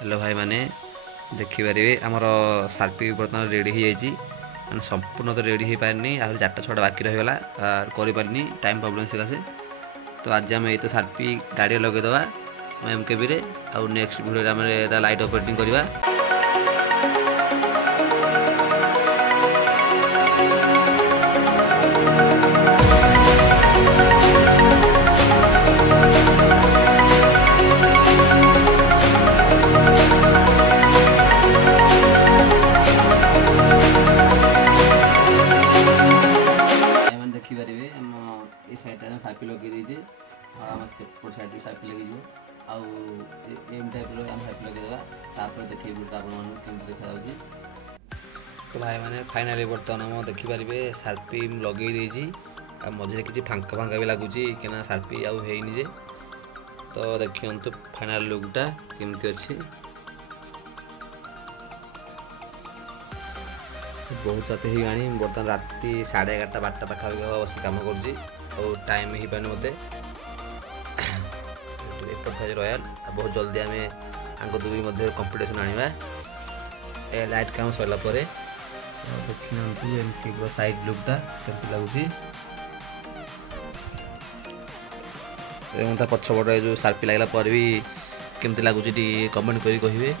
Hello भाई मैंने देखिपारे आमर सार्पी बर्तमान रेडी हो जाइए मैंने संपूर्ण तो रेडी हो पारनी आ 4टा 6टा बाकी रहीगला करें टाइम प्रोब्लेम सकाशे। तो आज आम ये तो सार्पी गाड़ी लगेदे एमकेबी आउ नेक्स्ट वीडियो आम लाइट ऑपरेटिंग करवा। देखिपारे आम ये साइड सार्पी लगे देजे आम सेपट साइड भी सार्पी लगे एम टाइप आम सार्पी लगेदेवा तापर देखिए वीडियो आपमि देखा। तो भाई मैंने फाइनाली बर्तमान आम देखिपारे सार्पी लगे देजी मझे किसी फांका फांका भी लगुच क्या सार्पी आउ है जे। तो देखिए तो फाइनाल लुकटा केमती अच्छी बहुत रात हो गई बर्तमान राति 11:30 12टा पाखापाखि बस कम कर टाइम ही पानी मत रॉयल बहुत जल्दी आम आंक दुई मध्य कंपिटिशन आनिबा लाइट काम सरला देखिए साइड लुकटा केमती लगुच पछपटे जो सार्पी लगला भी केमती लगुच कमेंट करी कहिबे।